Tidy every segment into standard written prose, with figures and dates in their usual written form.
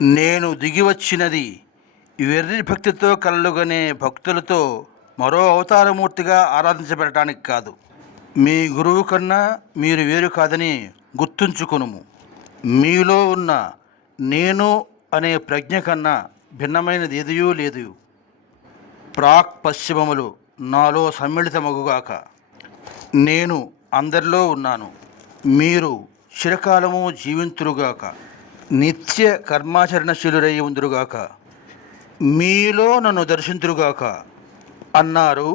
నేను దిగి వచ్చినది వెర్రి భక్తితో కలలుగనే భక్తులతో మరో అవతారమూర్తిగా ఆరాధించబడటానికి కాదు. మీ గురువు కన్నా మీరు వేరు కాదని గుర్తుంచుకొనుము. మీలో ఉన్న నేను అనే ప్రజ్ఞ కన్నా భిన్నమైనది ఏదియూ లేదు. ప్రాక్ పశ్చిమములు నాలో సమ్మిళితమగుగాక. నేను అందరిలో ఉన్నాను. మీరు చిరకాలము జీవింతురుగాక. నిత్య కర్మాచరణశీలురై ఉందురుగాక. మీలో నన్ను దర్శింతురుగాక అన్నారు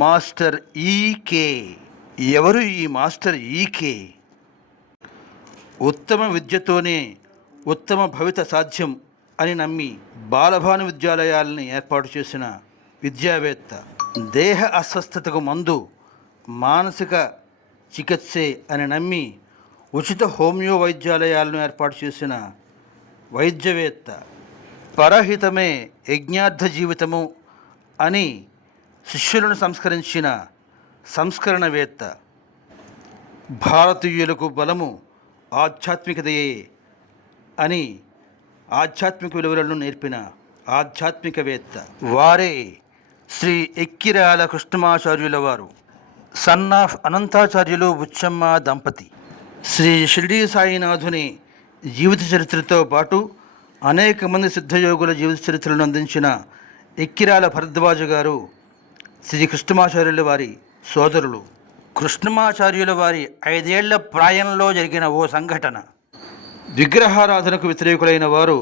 మాస్టర్ ఈకే. ఎవరు ఈ మాస్టర్ ఈకే? ఉత్తమ విద్యతోనే ఉత్తమ భవిత సాధ్యం అని నమ్మి బాలభాను విద్యాలయాలని ఏర్పాటు చేసిన విద్యావేత్త. దేహ అస్వస్థతకు మందు మానసిక చికిత్సే అని నమ్మి ఉచిత హోమియో వైద్యాలయాలను ఏర్పాటు చేసిన వైద్యవేత్త. పరహితమే యజ్ఞార్థ జీవితము అని శిష్యులను సంస్కరించిన సంస్కరణవేత్త. భారతీయులకు బలము ఆధ్యాత్మికతయే అని ఆధ్యాత్మిక విలువలను నేర్పిన ఆధ్యాత్మికవేత్త. వారే శ్రీ ఎక్కిరాల కృష్ణమాచార్యుల వారు, సన్ ఆఫ్ అనంతాచార్యులు బుచ్చమ్మ దంపతి. శ్రీ షిరిడీ సాయినాథుని జీవిత చరిత్రతో పాటు అనేక మంది సిద్ధయోగుల జీవిత చరిత్రలను అందించిన ఎక్కిరాల భరద్వాజ గారు శ్రీ కృష్ణమాచార్యుల వారి సోదరులు. కృష్ణమాచార్యుల వారి 5 ఏళ్ల ప్రాయంలో జరిగిన ఓ సంఘటన. విగ్రహారాధనకు వ్యతిరేకులైన వారు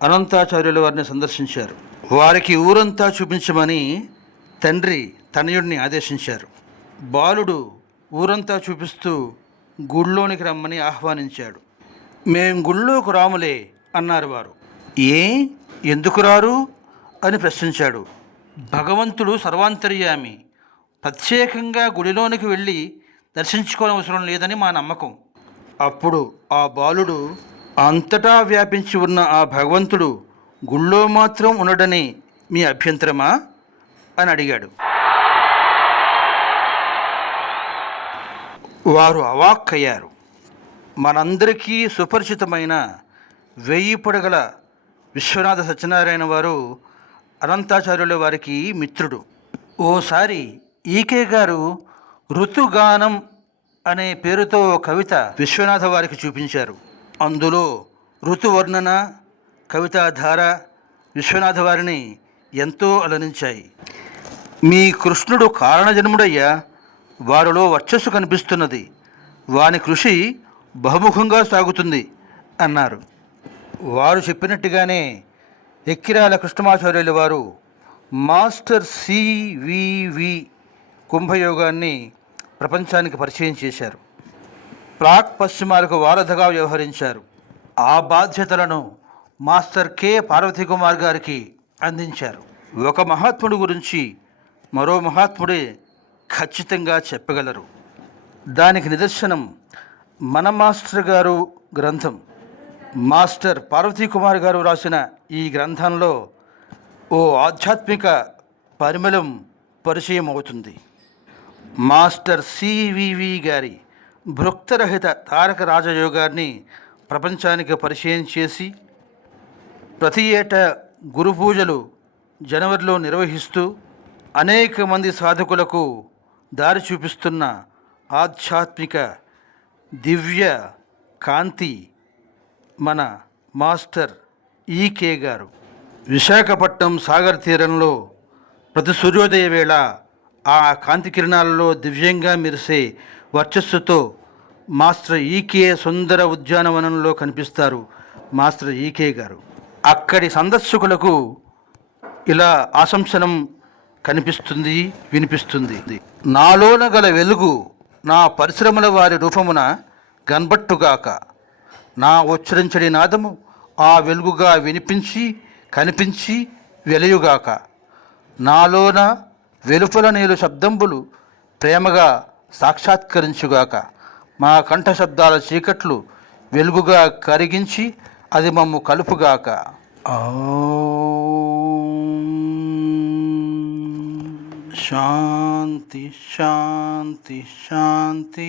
అనంతాచార్యుల వారిని సందర్శించారు. వారికి ఊరంతా చూపించమని తండ్రి తనయుడిని ఆదేశించారు. బాలుడు ఊరంతా చూపిస్తూ గుళ్ళోనికి రమ్మని ఆహ్వానించాడు. మేం గుళ్ళోకి రాములే అన్నారు వారు. ఎందుకు రారు అని ప్రశ్నించాడు. భగవంతుడు సర్వాంతర్యామి, ప్రత్యేకంగా గుడిలోనికి వెళ్ళి దర్శించుకోనవసరం లేదని మా నమ్మకం. అప్పుడు ఆ బాలుడు, అంతటా వ్యాపించి ఉన్న ఆ భగవంతుడు గుళ్ళో మాత్రం ఉండడని మీ అభ్యంతరమా అని అడిగాడు. వారు అవాక్కయ్యారు. మనందరికీ సుపరిచితమైన 1000 పడగల విశ్వనాథ సత్యనారాయణ వారు అనంతాచార్యుల వారికి మిత్రుడు. ఓసారి ఈకే గారు ఋతుగానం అనే పేరుతో కవిత విశ్వనాథ వారికి చూపించారు. అందులో ఋతువర్ణన, కవితాధార విశ్వనాథ వారిని ఎంతో అలరించాయి. మీ కృష్ణుడు కారణజన్ముడయ్యా, వారిలో వర్చస్సు కనిపిస్తున్నది, వాని కృషి బహుముఖంగా సాగుతుంది అన్నారు. వారు చెప్పినట్టుగానే ఎక్కిరాల కృష్ణమాచార్యుల వారు మాస్టర్ సివివి కుంభయోగాన్ని ప్రపంచానికి పరిచయం చేశారు. ప్రాక్ పశ్చిమాలకు వారధిగా వ్యవహరించారు. ఆ బాధ్యతలను మాస్టర్ కె పార్వతీకుమార్ గారికి అందించారు. ఒక మహాత్ముడి గురించి మరో మహాత్ముడే ఖచ్చితంగా చెప్పగలరు. దానికి నిదర్శనం మన మాస్టర్ గారు గ్రంథం. మాస్టర్ పార్వతీకుమార్ గారు రాసిన ఈ గ్రంథంలో ఓ ఆధ్యాత్మిక పరిమళం పరిచయం అవుతుంది. మాస్టర్ సివివి గారి భృక్తరహిత తారక రాజయోగాన్ని ప్రపంచానికి పరిచయం చేసి ప్రతి ఏటా గురు పూజలు జనవరిలో నిర్వహిస్తూ అనేక మంది సాధకులకు దారి చూపిస్తున్న ఆధ్యాత్మిక దివ్య కాంతి మన మాస్టర్ ఈకే గారు. విశాఖపట్నం సాగర్ తీరంలో ప్రతి సూర్యోదయ వేళ ఆ కాంతి కిరణాలలో దివ్యంగా మెరిసే వర్చస్సుతో మాస్టర్ ఈకే సుందర ఉద్యానవనంలో కనిపిస్తారు మాస్టర్ ఈకే గారు. అక్కడి సందర్శకులకు ఇలా ఆశంసనం కనిపిస్తుంది, వినిపిస్తుంది. నాలోన గల వెలుగు నా పరిశ్రమల వారి రూపమున గన్బట్టుగాక. నా ఉచ్చరించడి నాదము ఆ వెలుగుగా వినిపించి కనిపించి వెలయుగాక. నాలోన వెలుపల నేలు శబ్దంబులు ప్రేమగా సాక్షాత్కరించుగాక. మా కంఠ శబ్దాల చీకట్లు వెలుగుగా కరిగించి అది మమ్ము కలుపుగాక. శాంతి శాంతి శాంతి.